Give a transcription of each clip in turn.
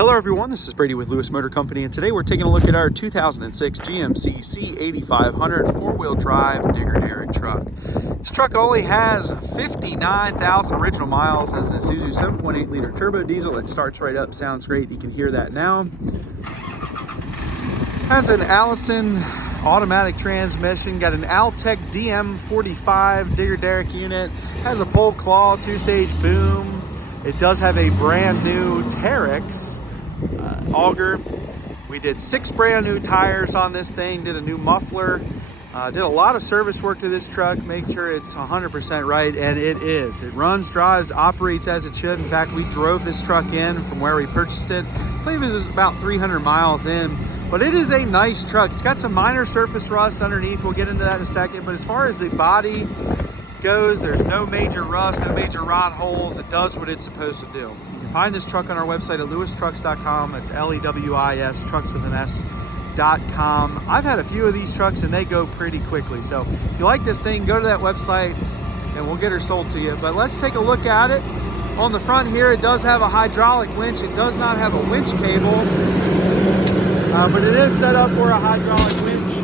Hello everyone, this is Brady with Lewis Motor Company, and today we're taking a look at our 2006 GMC C8500 four-wheel drive digger Derrick truck. This truck only has 59,000 original miles, has an Isuzu 7.8 liter turbo diesel. It starts right up, sounds great, you can hear that now. Has an Allison automatic transmission, got an Altec DM45 digger Derrick unit, has a pole claw, two-stage boom. It does have a brand new Terex auger. We did 6 brand new tires on this thing, did a new muffler, did a lot of service work to this truck, make sure it's 100% right, and it is. It runs, drives, operates as it should. In fact, we drove this truck in from where we purchased it. I believe it was about 300 miles in, but it is a nice truck. It's got some minor surface rust underneath. We'll get into that in a second, but as far as the body goes, there's no major rust, no major rot holes. It does what it's supposed to do. You can find this truck on our website at lewistrucks.com. It's L-E-W-I-S, trucks with an S.com. I've had a few of these trucks and they go pretty quickly. So if you like this thing, go to that website and we'll get her sold to you. But let's take a look at it. On the front here, it does have a hydraulic winch. It does not have a winch cable, but it is set up for a hydraulic winch.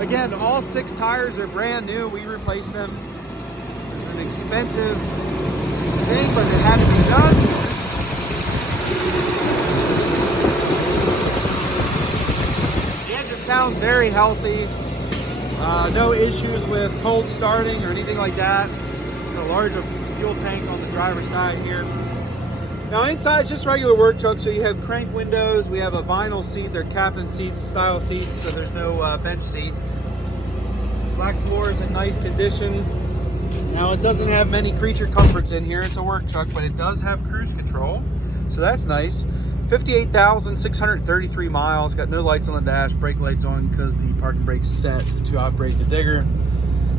Again, all 6 tires are brand new. We replaced them. It's an expensive thing, but it had to be done. The engine sounds very healthy. No issues with cold starting or anything like that. A large fuel tank on the driver's side here. Now inside is just regular work truck, so you have crank windows. We have a vinyl seat. They're captain seats, style seats, so there's no bench seat. Black floor is in nice condition. Now it doesn't have many creature comforts in here. It's a work truck, but it does have cruise control, so that's nice. 58,633 miles. Got no lights on the dash, brake lights on because the parking brake's set to operate the digger.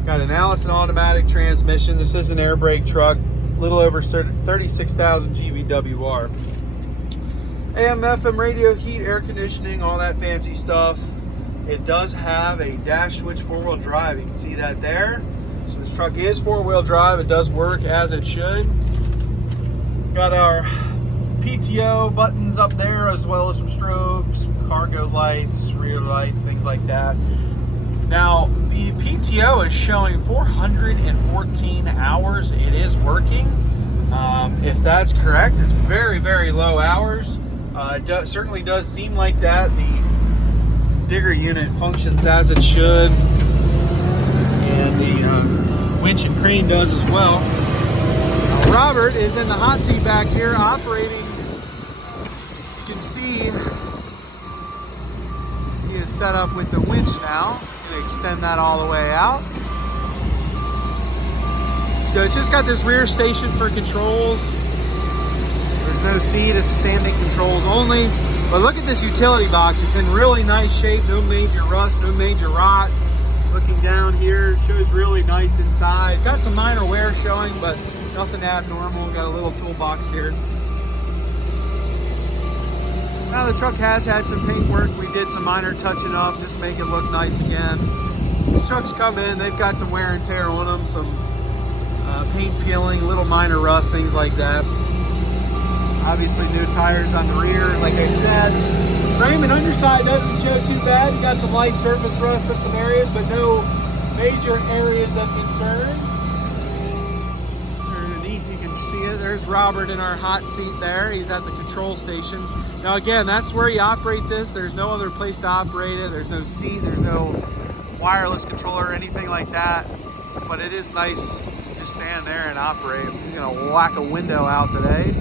Got an Allison automatic transmission. This is an air brake truck, a little over 36,000 GVWR. AM, FM radio, heat, air conditioning, all that fancy stuff. It does have a dash switch four-wheel drive. You can see that there. So this truck is four-wheel drive. It does work as it should. Got our PTO buttons up there, as well as some strobes, cargo lights, rear lights, things like that. Now, the PTO is showing 414 hours. It is working. If that's correct, it's very, very low hours. It certainly does seem like that. The digger unit functions as it should. And the winch and crane does as well. Robert is in the hot seat back here operating. You can see he is set up with the winch now. I'm going to extend that all the way out. So it's just got this rear station for controls. There's no seat, it's standing controls only. But look at this utility box. It's in really nice shape, no major rust, no major rot. Looking down here, shows really nice inside. Got some minor wear showing, but nothing abnormal. Got a little toolbox here. Now the truck has had some paint work. We did some minor touching up, just make it look nice again. These trucks come in, they've got some wear and tear on them, some paint peeling, little minor rust, things like that. Obviously new tires on the rear, like I said. Frame and underside doesn't show too bad. You got some light surface rust in some areas, but no major areas of concern. Underneath you can see it. There's Robert in our hot seat there. He's at the control station. Now again, that's where you operate this. There's no other place to operate it. There's no seat, there's no wireless controller or anything like that. But it is nice to just stand there and operate. He's gonna whack a window out today.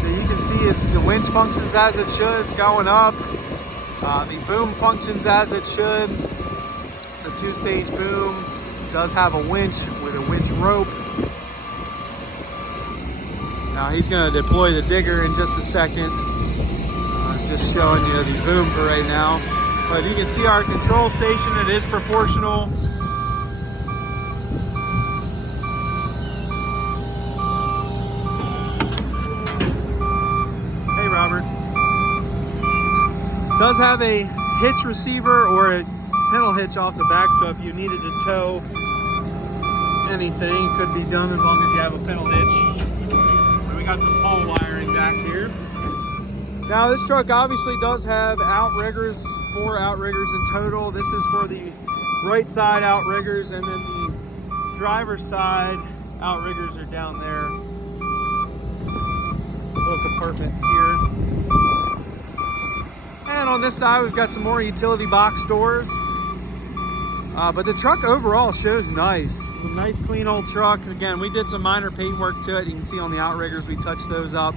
So you can see the winch functions as it should. It's going up. The boom functions as it should. It's a 2-stage boom. It does have a winch with a winch rope. Now he's going to deploy the digger in just a second. Just showing you the boom for right now. But you can see our control station. It is proportional. Hey Robert. Does have a hitch receiver or a pedal hitch off the back, so if you needed to tow anything, it could be done as long as you have a pedal hitch. But we got some pole wiring down back here. Now this truck obviously does have outriggers, 4 outriggers in total. This is for the right side outriggers, and then the driver's side outriggers are down there. Little compartment here. And on this side we've got some more utility box doors. But the truck overall shows nice. It's a nice clean old truck. Again, we did some minor paint work to it. You can see on the outriggers we touched those up.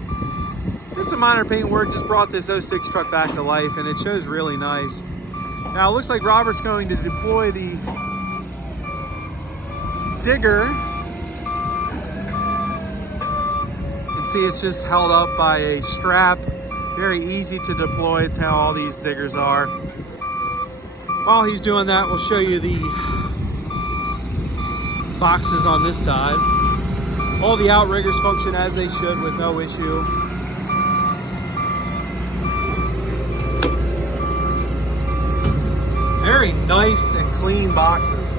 Did some minor paint work, just brought this 06 truck back to life, and it shows really nice. Now it looks like Robert's going to deploy the digger. You can see it's just held up by a strap. Very easy to deploy. It's how all these diggers are. While he's doing that, we'll show you the boxes on this side. All the outriggers function as they should with no issue. Very nice and clean boxes.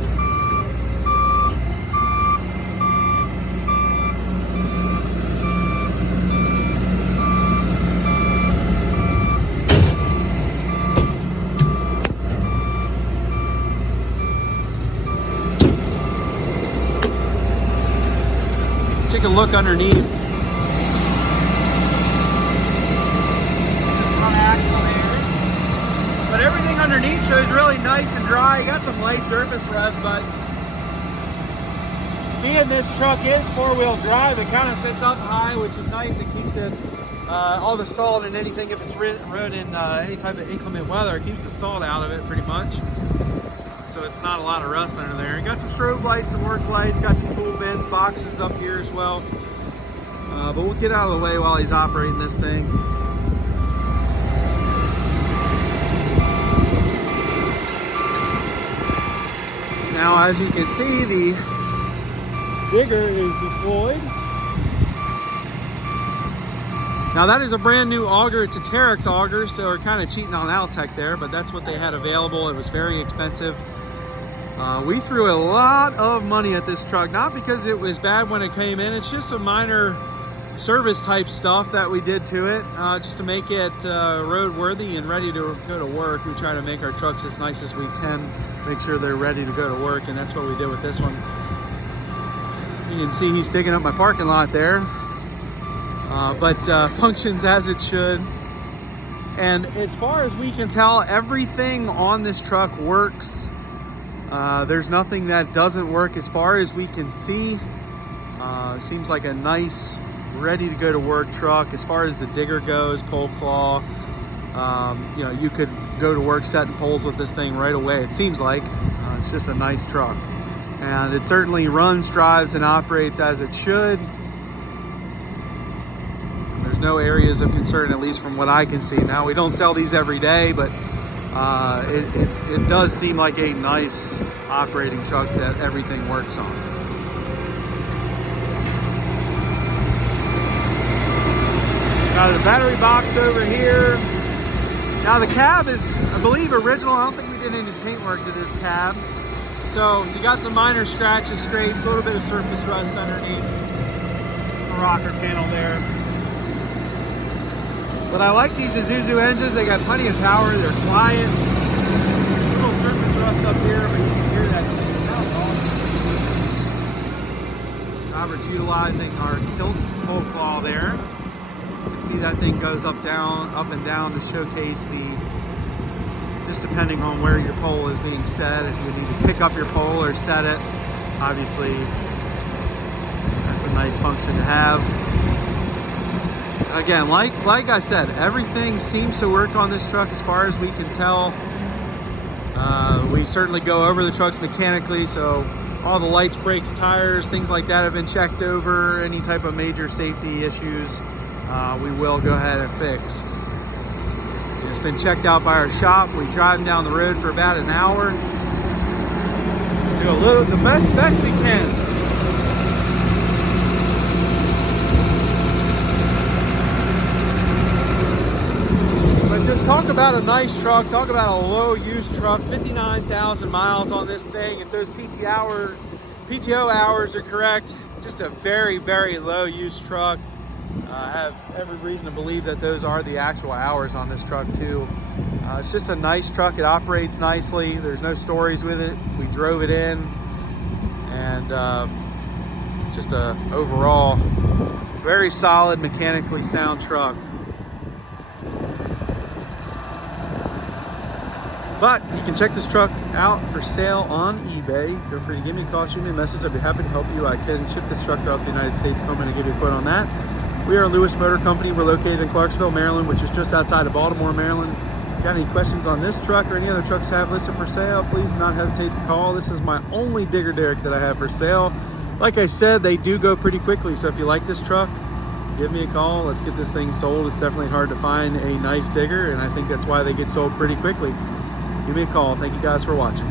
Take a look underneath. But everything underneath shows really nice and dry. You got some light surface rust, but being this truck is 4-wheel drive, it kind of sits up high, which is nice. It keeps it, all the salt and anything, if it's rode in any type of inclement weather, it keeps the salt out of it pretty much. So it's not a lot of rust under there. You got some strobe lights, some work lights, got some tool bins, boxes up here as well. But we'll get out of the way while he's operating this thing. Now, as you can see, the digger is deployed. Now that is a brand new auger. It's a Derrick's auger, so we're kind of cheating on Altec there, but that's what they had available. It was very expensive. We threw a lot of money at this truck, not because it was bad when it came in. It's just some minor service type stuff that we did to it, just to make it roadworthy and ready to go to work. We try to make our trucks as nice as we can, make sure they're ready to go to work, and that's what we did with this one. You can see he's digging up my parking lot there, but functions as it should. And as far as we can tell, everything on this truck works. There's nothing that doesn't work as far as we can see. Seems like a nice, ready to go to work truck. As far as the digger goes, pole claw, you know, you could go to work setting poles with this thing right away. It seems like it's just a nice truck, and it certainly runs, drives, and operates as it should. There's no areas of concern, at least from what I can see. Now, we don't sell these every day, but it does seem like a nice operating truck that everything works on. Got a battery box over here. Now the cab is, I believe, original. I don't think we did any paint work to this cab. So you got some minor scratches, scrapes, a little bit of surface rust underneath the rocker panel there. But I like these Isuzu engines. They got plenty of power. They're quiet. A little surface rust up here, but you can hear that. Robert's utilizing our tilt pole claw there. You can see that thing goes up and down to showcase the, just depending on where your pole is being set. If you need to pick up your pole or set it, obviously that's a nice function to have. Again, like I said, everything seems to work on this truck as far as we can tell. We certainly go over the trucks mechanically, so all the lights, brakes, tires, things like that have been checked over. Any type of major safety issues, we will go ahead and fix. It's been checked out by our shop. We drive down the road for about an hour. Do the best we can. Just talk about a nice truck, talk about a low use truck. 59,000 miles on this thing. If those PTO hours are correct, just a very, very low use truck. I have every reason to believe that those are the actual hours on this truck too. It's just a nice truck. It operates nicely. There's no stories with it. We drove it in, and just a overall very solid, mechanically sound truck. But you can check this truck out for sale on eBay. Feel free to give me a call, shoot me a message. I'd be happy to help you. I can ship this truck throughout the United States. Come in and give you a quote on that. We are Lewis Motor Company. We're located in Clarksville, Maryland, which is just outside of Baltimore, Maryland. If you got any questions on this truck or any other trucks I have listed for sale, please do not hesitate to call. This is my only digger derrick that I have for sale. Like I said, they do go pretty quickly. So if you like this truck, give me a call. Let's get this thing sold. It's definitely hard to find a nice digger, and I think that's why they get sold pretty quickly. Give me a call. Thank you guys for watching.